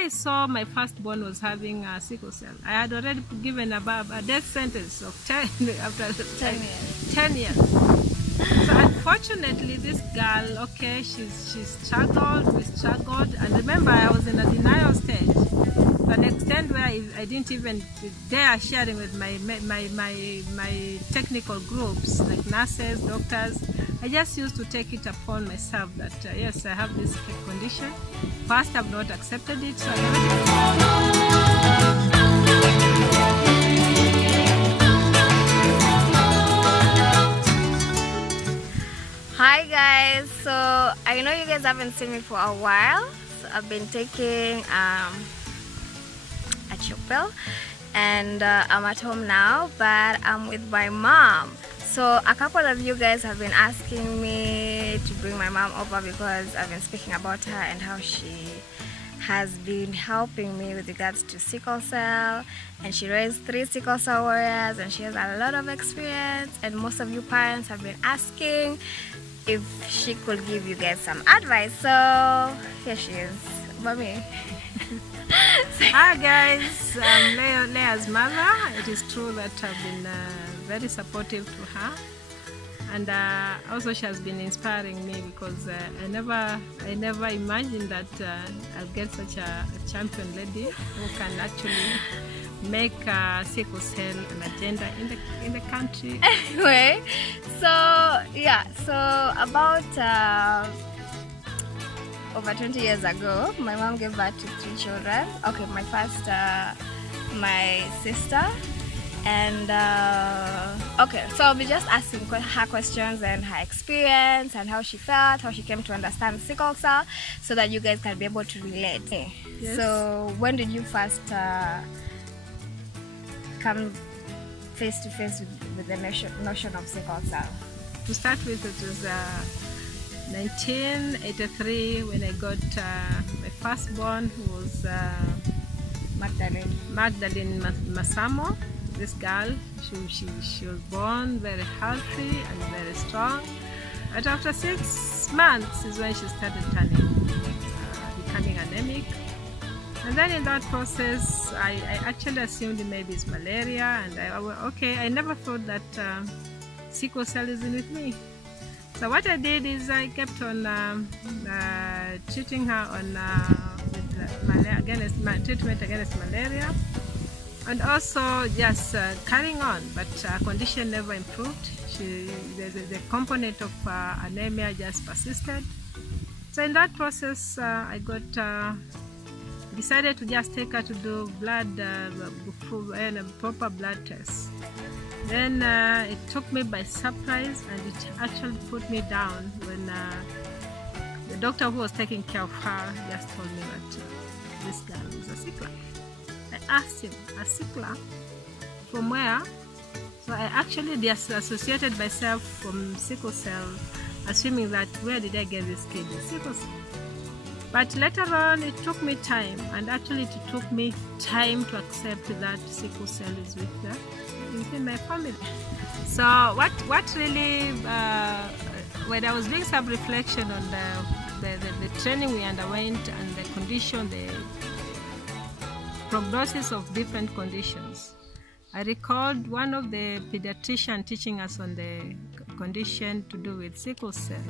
I saw my firstborn was having sickle cell, I had already given a death sentence of 10 after 10 years. So unfortunately, this girl, okay, she struggled, we struggled, and remember I was in a denial stage to an extent where I didn't even dare sharing with my technical groups like nurses, doctors. I just used to take it upon myself that yes, I have this condition. First, I've not accepted it, so Hi guys, so I know you guys haven't seen me for a while. So I've been taking a pill and I'm at home now, but I'm with my mom. So a couple of you guys have been asking me to bring my mom over because I've been speaking about her and how she has been helping me with regards to sickle cell, and she raised 3 sickle cell warriors and she has a lot of experience, and most of you parents have been asking if she could give you guys some advice. So here she is, mommy. Hi guys, I'm Lea's mother. It is true that I've been very supportive to her, and also she has been inspiring me because I never imagined that I'll get such a champion lady who can actually make sickle cell an agenda in the country. Anyway, so yeah, so about over 20 years ago, my mom gave birth to 3 children. Okay, my first, my sister, and okay, so I'll be just asking her questions and her experience and how she felt, how she came to understand sickle cell, so that you guys can be able to relate. Yes. So when did you first come face to face with the notion of sickle cell? To start with, it was 1983 when I got my firstborn, who was Magdalene Masamo. This girl, she was born very healthy and very strong, but after 6 months is when she started becoming anemic. And then in that process, I actually assumed maybe it's malaria, and I never thought that sickle cell is in with me. So what I did is I kept on treating her on treatment against malaria, and also just carrying on, but her condition never improved. The component of anemia just persisted. So in that process, I decided to just take her to do proper blood tests. Then it took me by surprise, and it actually put me down when the doctor who was taking care of her just told me that this girl is a sickler. I asked him, a sickler? From where? So I actually disassociated myself from sickle cell, assuming that where did I get this kid? Sickle cell. But later on, it took me time, and actually it took me time to accept that sickle cell is within my family. So what really, when I was doing some reflection on the training we underwent and the condition, the prognosis of different conditions, I recalled one of the pediatricians teaching us on the condition to do with sickle cell.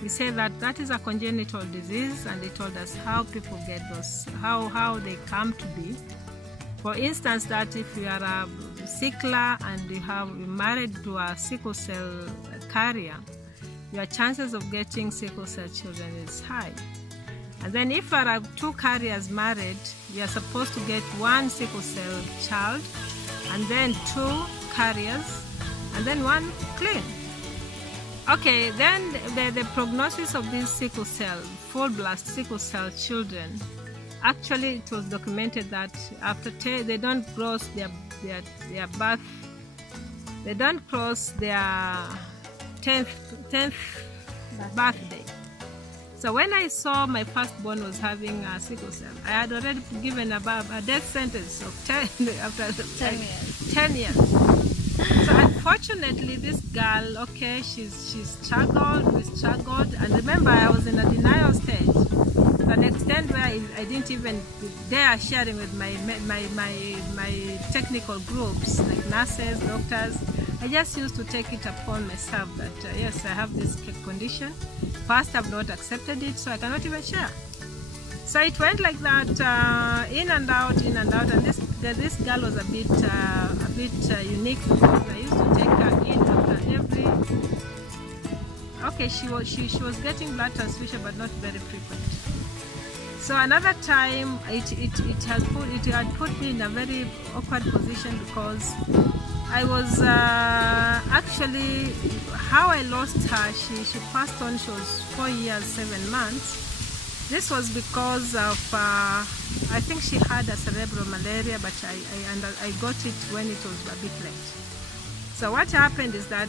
He said that is a congenital disease, and he told us how people get those, how they come to be. For instance, that if you are a sickler and you're married to a sickle cell carrier, your chances of getting sickle cell children is high. And then if there are 2 carriers married, you are supposed to get 1 sickle cell child, and then 2 carriers, and then 1 clean. Okay, then the prognosis of these sickle cell, full blast sickle cell children, actually it was documented that after they don't cross their birth, they don't cross their 10th birthday. So when I saw my firstborn was having a sickle cell, I had already given a death sentence of 10 after 10 years. So unfortunately, this girl, okay, she struggled, we struggled, and remember, I was in a denial stage to an extent where I didn't even dare sharing with my technical groups like nurses, doctors. I just used to take it upon myself that yes, I have this condition. First, I've not accepted it, so I cannot even share. So it went like that, in and out, and this girl was a bit unique because I used to take her in after every. Okay, she was getting blood transfusion, but not very frequent. So another time, it had put me in a very awkward position because I was actually, how I lost her. She passed on. She was 4 years 7 months. This was because of, I think she had a cerebral malaria, but I got it when it was a bit late. So what happened is that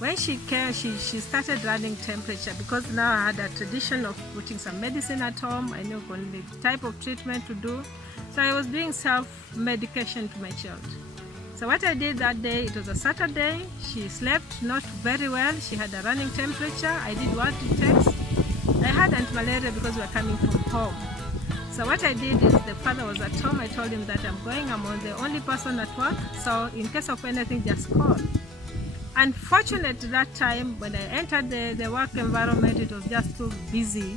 when she came, she started running temperature because now I had a tradition of putting some medicine at home. I knew the type of treatment to do. So I was doing self-medication to my child. So what I did that day, it was a Saturday, she slept not very well, she had a running temperature, I did what it takes. I had anti-malaria because we were coming from home. So what I did is the father was at home. I told him that I'm the only person at work. So in case of anything, just call. Unfortunately, that time when I entered the work environment, it was just too busy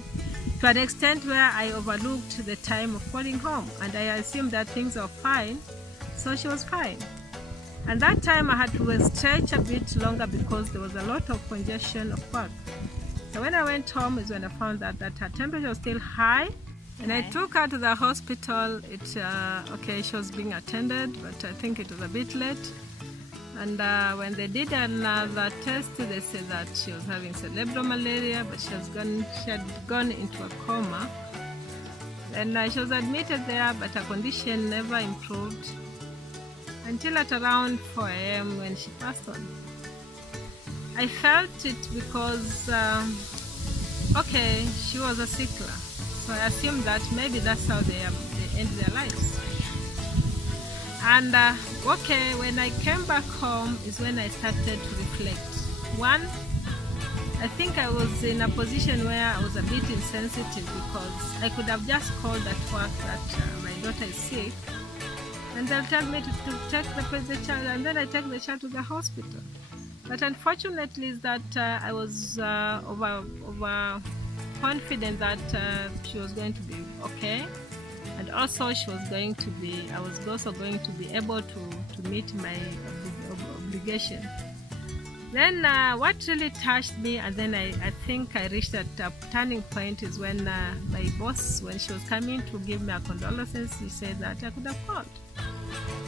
to an extent where I overlooked the time of calling home. And I assumed that things were fine. So she was fine. And that time I had to stretch a bit longer because there was a lot of congestion of work. So when I went home is when I found that her temperature was still high, and I took her to the hospital. Okay, she was being attended, but I think it was a bit late. And when they did another test, they said that she was having cerebral malaria, but she had gone into a coma. And she was admitted there, but her condition never improved until at around 4 a.m. when she passed on. I felt it because, okay, she was a sickler. So I assumed that maybe that's how they end their lives. And okay, when I came back home is when I started to reflect. One, I think I was in a position where I was a bit insensitive because I could have just called at work that my daughter is sick, and they'll tell me to take the child, and then I take the child to the hospital. But unfortunately is that I was over confident that she was going to be okay, and also I was also going to be able to meet my obligation. Then what really touched me, and then I think I reached that turning point, is when my boss, when she was coming to give me a condolences, she said that I could have called.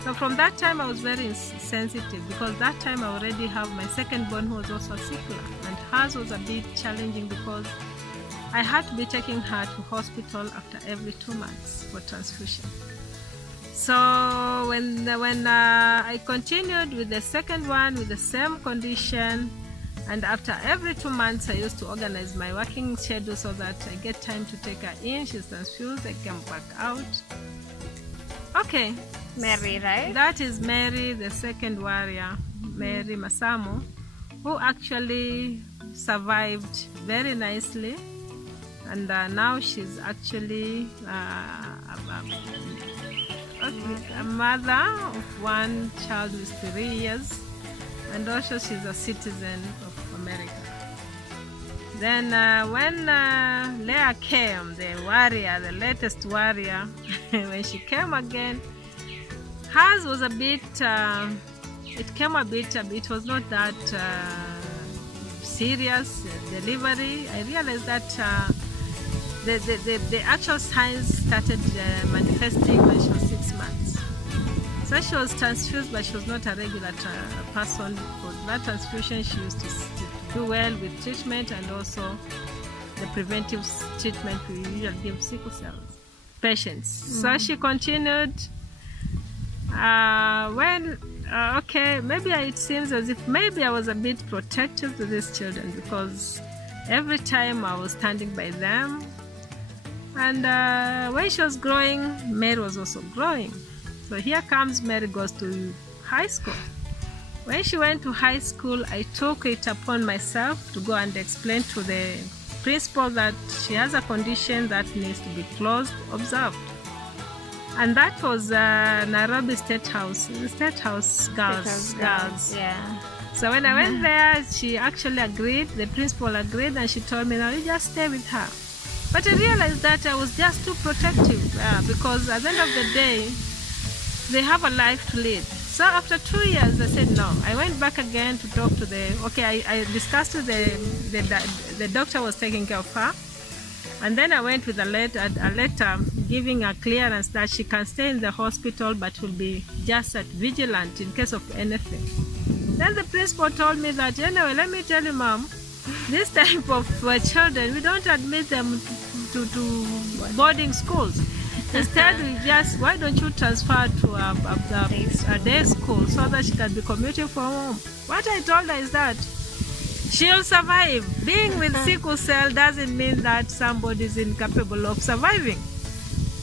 So from that time I was very sensitive because that time I already have my second born who was also a sickler, and hers was a bit challenging because I had to be taking her to hospital after every 2 months for transfusion. So when I continued with the second one with the same condition, and after every 2 months I used to organize my working schedule so that I get time to take her in, she's transfused, I come back out. Okay. Mary, right? That is Mary, the second warrior, Mary Masamo, who actually survived very nicely, and now she's actually a mother of one child who is 3 years, and also she's a citizen of America. Then when Lea came, the warrior, the latest warrior, when she came again, hers was a bit, it was not that serious delivery. I realized that the actual signs started manifesting when she was 6 months. So she was transfused, but she was not a regular person. For blood transfusion, she used to do well with treatment and also the preventive treatment we usually give sickle cell patients. So she continued. Okay, maybe it seems as if maybe I was a bit protective to these children because every time I was standing by them. And when she was growing, Mary was also growing. So here comes Mary goes to high school. When she went to high school, I took it upon myself to go and explain to the principal that she has a condition that needs to be closed, observed. And that was Nairobi State House girls. Yeah. So when I went there, she actually agreed, the principal agreed, and she told me, now you just stay with her. But I realized that I was just too protective because at the end of the day, they have a life to lead. So after 2 years, I said no. I went back again to talk to I discussed with the doctor was taking care of her. And then I went with a letter giving a clearance that she can stay in the hospital but will be just vigilant in case of anything. Then the principal told me that, anyway, let me tell you, Mom, this type of children, we don't admit them to boarding schools. Instead, why don't you transfer to a day school so that she can be commuting from home? What I told her is that she'll survive. Being with sickle cell doesn't mean that somebody is incapable of surviving.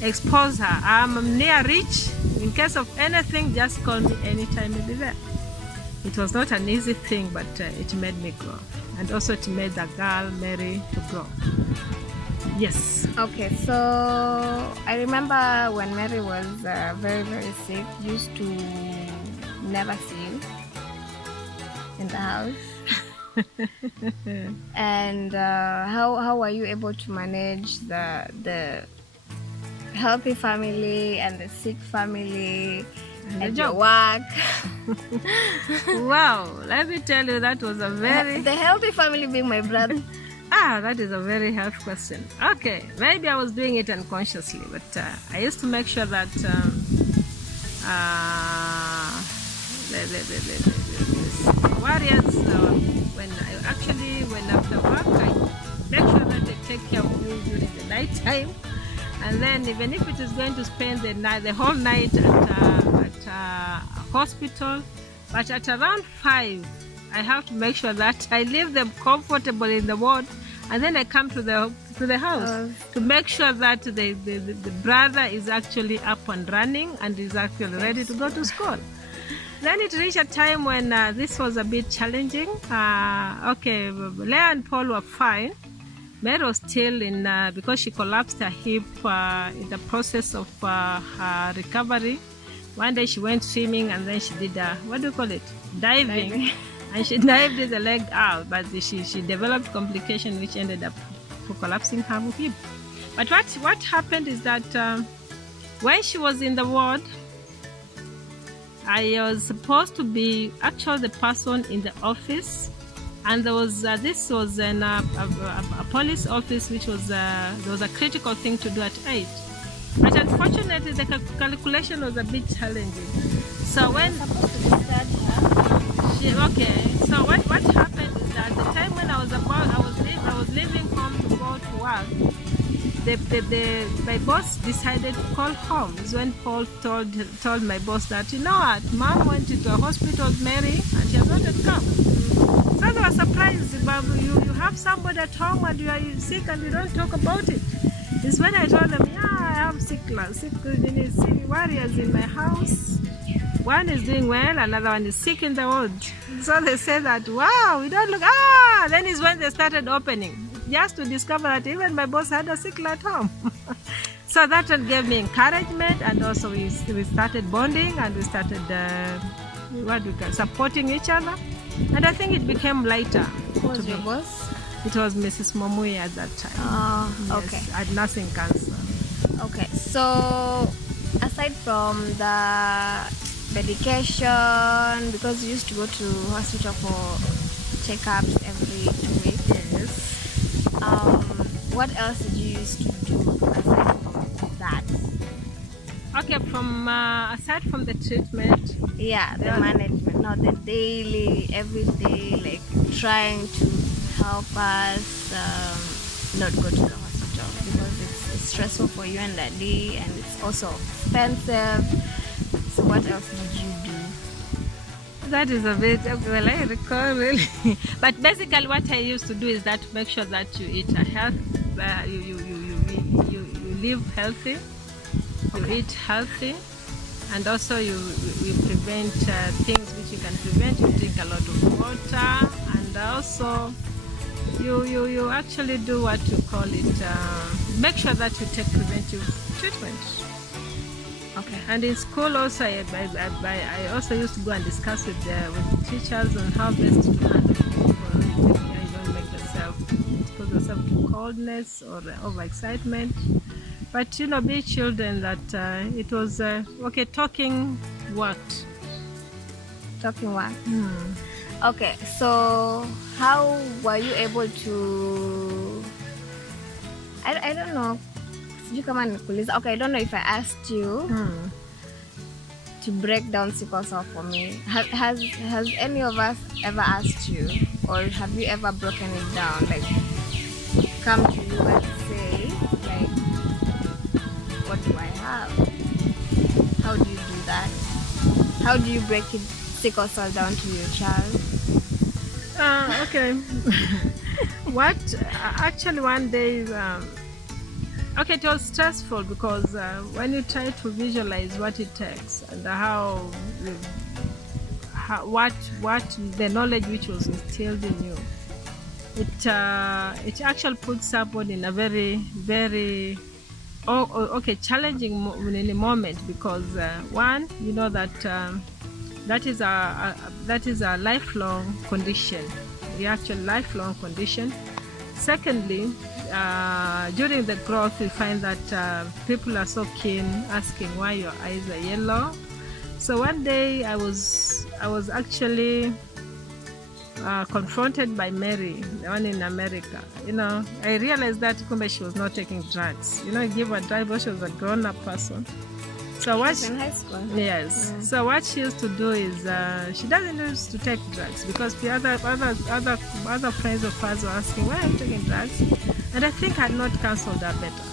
Expose her. I'm near reach. In case of anything, just call me anytime you'll be there. It was not an easy thing, but it made me grow. And also it made the girl, Mary, to grow. Yes. Okay, so I remember when Mary was very, very sick, used to never see you in the house. And how were you able to manage the healthy family and the sick family and your work? Wow, let me tell you, that was a very... The healthy family being my brother. That is a very health question. Okay, maybe I was doing it unconsciously, but I used to make sure that warriors, when after work, I make sure that they take care of you during the night time. And then even if it is going to spend the whole night at a hospital, but at around 5, I have to make sure that I leave them comfortable in the ward, and then I come to the house to make sure that the brother is actually up and running and is actually ready to go to school. Then it reached a time when this was a bit challenging. Okay, Lea and Paul were fine. Mary was still because she collapsed her hip in the process of her recovery. One day she went swimming and then she did diving. And she dived the leg out, but she developed complication which ended up collapsing her hip. But what happened is that when she was in the ward, I was supposed to be actually the person in the office, and there was this was a police office, which was there was a critical thing to do at 8. But unfortunately, the calculation was a bit challenging. So when so what happened is that the time when I was leaving home to go to work, my boss decided to call home. Is when Paul told my boss that, you know what, Mom went into a hospital with Mary and she has not yet come. So they were surprised, Babu, you have somebody at home and you are sick and you don't talk about it. It's when I told them, yeah, I have sick warriors in my house. One is doing well, another one is sick in the ward. So they said that, wow, we don't look, then is when they started opening, just to discover that even my boss had a sickle at home. So that one gave me encouragement, and also we started bonding and we started supporting each other. And I think it became lighter. Who was your boss? It was Mrs. Momui at that time. Okay. At nursing cancer. Okay, so aside from the medication, because you used to go to hospital for checkups every 2 weeks, what else did you used to do aside from that? Okay, from aside from the treatment, the management, not the daily, everyday, like trying to help us not go to the hospital because it's stressful for you and Daddy, and it's also expensive. So what else did you do? That is a bit, well, I recall really. But basically what I used to do is that to make sure that you eat you live healthy, you eat healthy, and also you prevent things which you can prevent. You drink a lot of water, and also you actually do what you call it. Make sure that you take preventive treatment. Okay. And in school also, I also used to go and discuss with teachers on how best to handle people. You don't make yourself expose yourself to coldness or overexcitement. But be children that it was okay. Talking worked. Talking what? Okay, so how were you able to? I don't know. Okay, I don't know if I asked you to break down sickle cell for me. Has any of us ever asked you, or have you ever broken it down? Like, come to you and say, like, what do I have? How do you do that? How do you break sickle cell down to your child? Okay. What actually one day. Okay, it was stressful because when you try to visualize what it takes and what the knowledge which was instilled in you, it actually puts someone in a very challenging moment because one, that is a lifelong condition, the actual lifelong condition. Secondly, during the growth, we find that people are so keen asking why your eyes are yellow. So one day I was actually confronted by Mary, the one in America. I realized that she was not taking drugs. Give her drugs, but she was a grown-up person. So what? In high school. Yes. Mm. So what she used to do is she doesn't used to take drugs because the other friends of hers were asking, why are you taking drugs? And I think I had not counseled her better.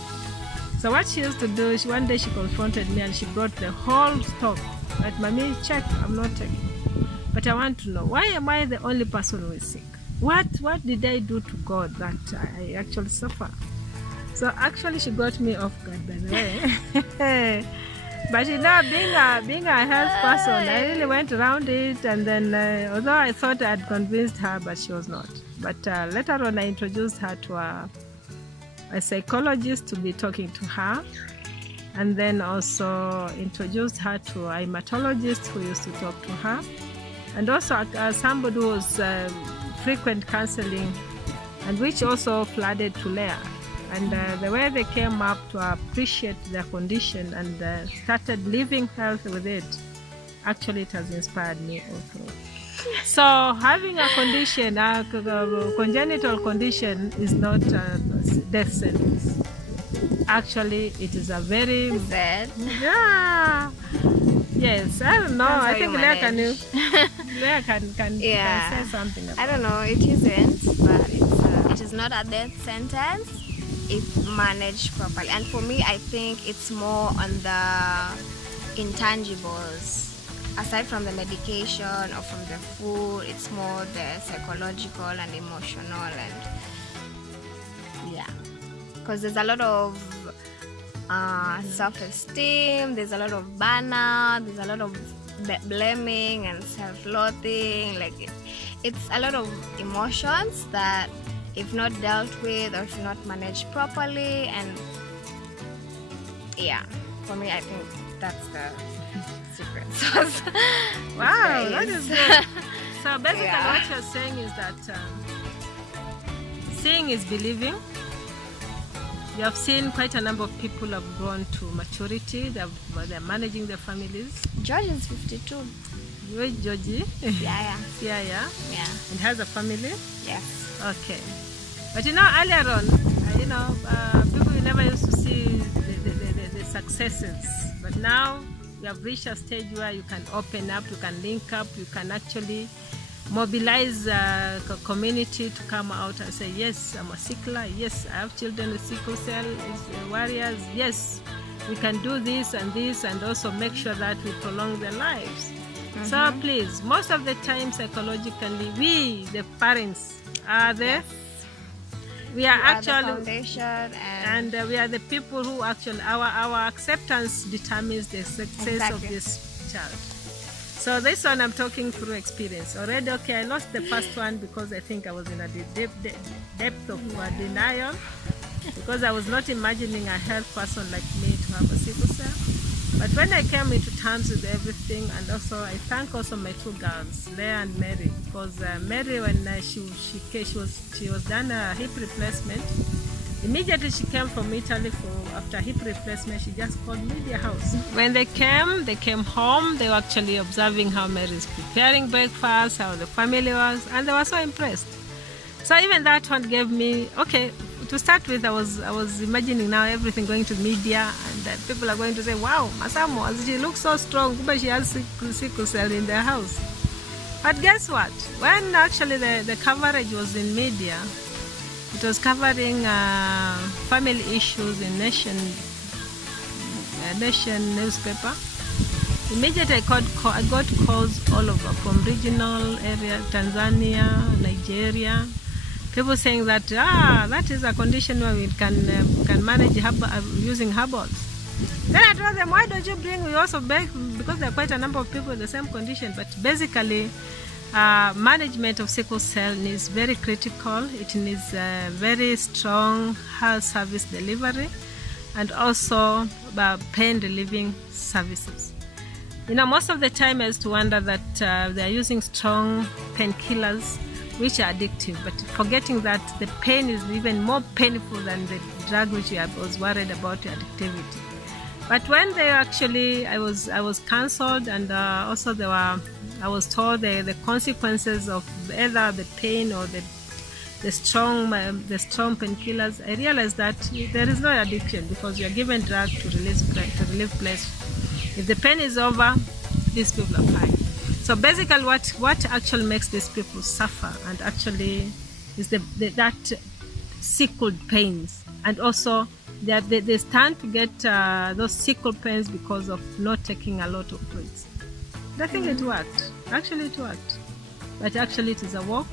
So what she used to do is one day she confronted me and she brought the whole stock. Like, Mommy, check, I'm not taking. But I want to know, why am I the only person who is sick? What did I do to God that I actually suffer? So actually she got me off guard, by the way. But being a health person, I really went around it, and then although I thought I had convinced her, but she was not. But later on, I introduced her to a psychologist to be talking to her, and then also introduced her to a hematologist who used to talk to her, and also somebody who was frequent counseling, and which also flooded to Lea. And the way they came up to appreciate their condition and started living healthy with it, actually it has inspired me also. So having a condition, a congenital condition, is not a death sentence. Actually, it is a very... sad. Yeah. Yes, I don't know. I think Lea can say something about it. I don't know. It isn't, but it is not a death sentence if managed properly. And for me, I think it's more on the intangibles. Aside from the medication or from the food, it's more the psychological and emotional, and because there's a lot of self-esteem, there's a lot of burnout, there's a lot of blaming and self-loathing. Like it's a lot of emotions that, if not dealt with or if not managed properly, and for me, I think that's the secret sauce. Wow, that is good. So basically what you're saying is that seeing is believing. You have seen quite a number of people have grown to maturity. They're managing their families. George is 52. Where is Georgie? Yeah. And has a family? Yes. Okay. But earlier on, people never used to see the successes. But now you have reached a stage where you can open up, you can link up, you can actually mobilize a community to come out and say, yes, I'm a sickler, yes, I have children with sickle cell, warriors, yes, we can do this, and also make sure that we prolong their lives. So please, most of the time psychologically, we, the parents, are there. We are the actually foundation, and we are the people who actually our acceptance determines the success of Exactly. this child. So this one I'm talking through experience already. Okay, I lost the first one because I think I was in a depth of denial, because I was not imagining a health person like me to have a sickle cell. But when I came into terms with everything, and also I thank also my two girls, Lea and Mary, because Mary, when she was done a hip replacement, immediately she came from Italy after hip replacement. She just called media house. When they came home. They were actually observing how Mary is preparing breakfast, how the family was, and they were so impressed. So even that one gave me, okay, to start with, I was imagining now everything going to media, and people are going to say, wow, Masamo, she looks so strong, but she has sickle cell in their house. But guess what? When actually the coverage was in media, it was covering family issues in Nation newspaper. Immediately I got calls all over, from regional area, Tanzania, Nigeria. People saying that that is a condition where we can manage using herbals. Then I told them, why don't you bring? We also beg, because there are quite a number of people with the same condition. But basically, management of sickle cell is very critical. It needs very strong health service delivery, and also pain relieving services. Most of the time I used to wonder that they are using strong painkillers, which are addictive, but forgetting that the pain is even more painful than the drug, which I was worried about the additivity. But when they actually, I was counseled, and also I was told the consequences of either the pain or the strong painkillers. I realized that there is no addiction, because you are given drug to relieve pleasure. If the pain is over, these people are fine. So basically, what actually makes these people suffer, and actually, is that sickle pains, and also they stand to get those sickle pains because of not taking a lot of drugs. I think it worked. Actually, it worked. But actually, it is a walk,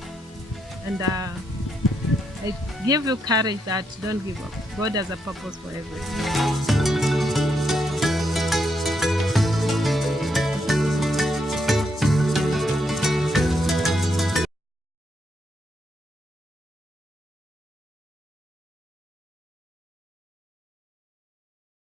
and I give you courage that don't give up. God has a purpose for everything.